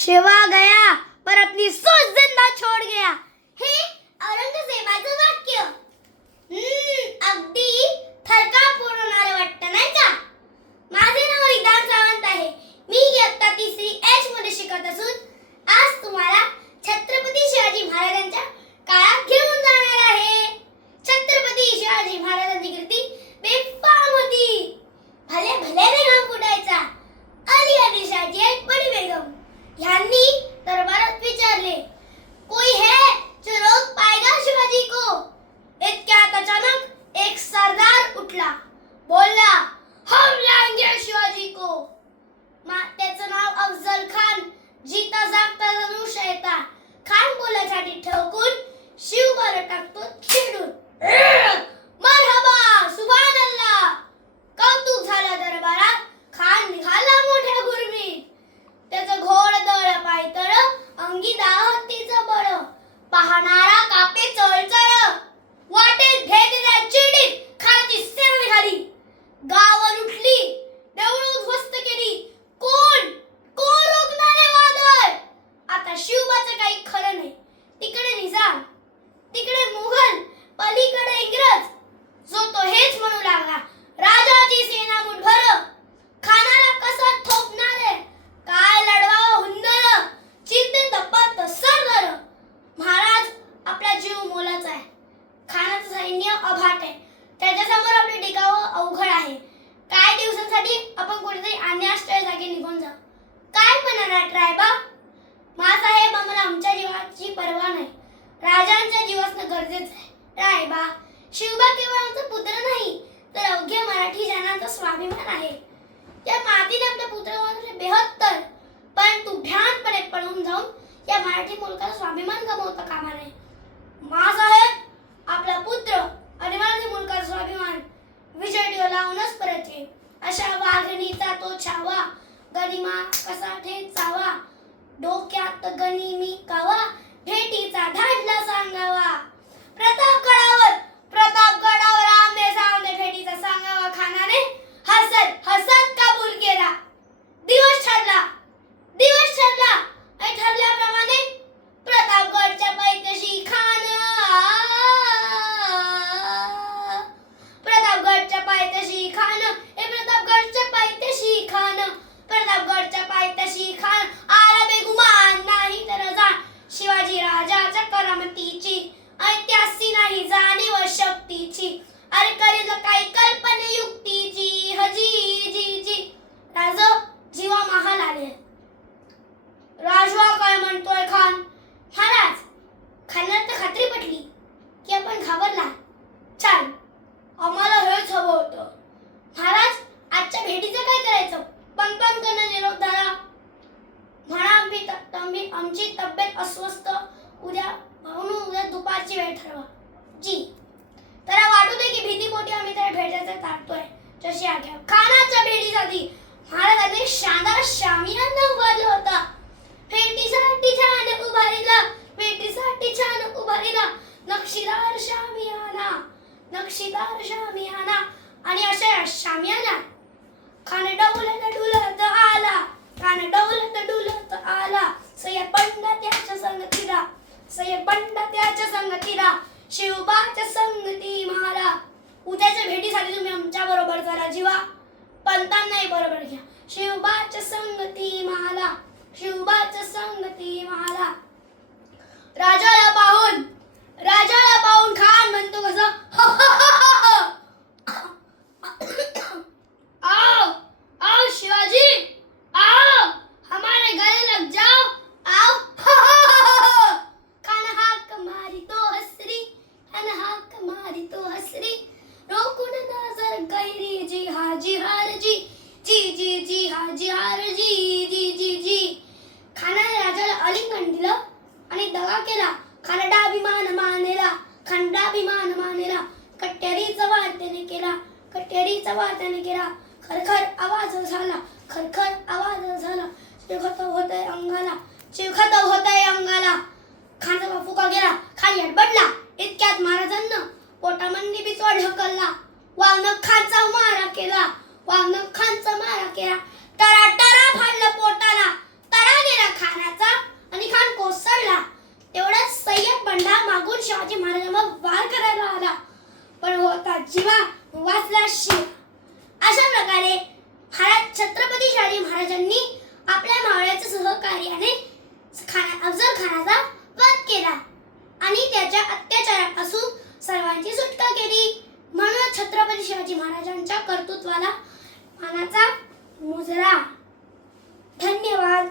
शिवा गया पर अपनी सोच जिंदा छोड़ गया. हे औरंगजेबाचं वाक्य अगदी थरकाप उडवणारं वाटतं नाही का? माझे नाव रिदान सावंत आहे. मी इयत्ता 3री एच मध्ये शिकत असून आज तुम्हाला छत्रपती शिवाजी महाराजांच्या काळात घेऊन जाणार आहे. छत्रपती शिवाजी महाराजांची कीर्ती बेफाम होती. भले भले रे घाम फुटायचा. अली आदिलशाहची एक बडी बेगम यांनी दरबारात विचारले, कोई है जो रोक पाएगा शिवाजी को? इतक्यात अचानक एक सरदार उठला, बोलला, हम लाएंगे शिवाजी को. त्याचं नाव अफजल खान. जीता जागता जणू शैतान. खान बोलायसाठी ठोकून शिवबाला टाकतो चिडून. मरहबा सुभानअल्लाह. कौतुक झालं दरबारात. खान निघाला मोठ्या गुरमीत. त्याचं घोड दळ पायतळ, अंगी दाहतीचं बळ, पाहणारा कापे चळचळ. वाटेत भेटल्या चिडीत खानाची सेवा निघाली. गावावर उठली, देऊळ उद्ध्वस्त केली. कोण कोण रोखणारे वादळ? आता शिवबाचं काही खरं नाही. तिकडे निजाम, तिकडे मुघल, पलीकडे इंग्रज. जो तो हेच म्हणू लागला, राजाची सेना मुठभर. खानाला कसं थोपणारे? काय लढवावं हुंदर? चिंते तपात सरदार. महाराज आपला जीव मोलाचा आहे. खानाचं सैन्य अफाट आहे. त्याच्यासमोर आपले टिकावं अवघड आहे. काही दिवसांसाठी आपण कुठेतरी अन्याश्रय जागी निघून जाऊ. काय म्हणाला ट्रायबा? मासाहेब, आम्हाला आमच्या जीवाची पर्वा नाही. राजांच्या जीवासनं गरजेचं आहे. रायबा, शिवबा केवळ आमचा पुत्र नाही, तर अवघ्या मराठी जनाचा स्वाभिमान आहे. या मातीने आपल्या पुत्रावांचे बेहत्तर, पण तू भ्यानपणे पळून जाऊन या मराठी मुलकाचा स्वाभिमान गमावता कामा नये. मासाहेब, आपला पुत्र आणि मराठी मुलकाचा स्वाभिमान विजय लावूनच परत येईल. अशा वाघणीचा तो छावा, गनिमा कसा ठेचावा. डोक्यात गनिमी कावा, भेटीचा धाडला सांगावा. प्रतापगडावर आमने सामने भेटीचा सांगावा. खानाने हसत हसत कबूल केला. दिवस ठरला आणि ठरल्याप्रमाणे प्रतापगडच्या पायथ्याशी खान प्रतापगडच्या पायथ्याशी खान आला बेगुमान. नाही तर जाण शिवाजी राजाच्या करामतीची, ऐतिहासिक नाही जाणीव शक्तीची. अरे करील काही कल्पने युक्तीची. हजी जी जी राज जीवा महाल आले. राजवा काय म्हणतोय खान? महाराज, खानाला तर खात्री पटली की आपण घाबरला. छान, आम्हाला हेच हवं होतं. महाराज, आजच्या भेटीचं काय करायचं? पंपन करणं निरोप धरा. म्हणा आमची तब्येत अस्वस्थ. उद्या दुपारची वेळ ठरवा. जी. त्याला वाटू दे की भीतीपोटी आम्ही त्याला भेटायचं ताटतोय. जशी आज्ञा. खानाच्या भेटीसाठी महाराजांनी शानदार शामियाना उभारला होता. भेटीसाठी छान उभारीला नक्षीदार शामियाना. आणि अशा शामियाना खान डौलत आला. सय्यद पंडा त्याच्या संगतीला शिवबाच्या संगती माला. उद्याच्या भेटीसाठी तुम्ही आमच्या बरोबर चला जीवा. पंतांनाही बरोबर घ्या. शिवबाच्या संगती माला. राजाला पाहून खान म्हणतो कसं, आओ शिवाजी, आओ हमारे गले लग जाओ, आओ. खान हाक मारी तो हसरी. रोकून नजर गैरी. जी हार जी. खानाने राजाला आलिंगन दिलं आणि दगा केला. खंडाभिमान मानेला. कट्यारीचा वार त्याने केला. खरखर आवाज झाला. चिवखत होतय अंगाला. खानाचा बापू का गेला. खान यडबडला. इतक्यात महाराजांना पोटामंदी बिचवा ढकलला. वाघनख खानचा मारा केला. टरा फाडलं पोटाला. तडा गेला खानाचा छत्रपती शिवाजी महाराजांच्या कर्तृत्वाला मानाचा मुजरा. धन्यवाद.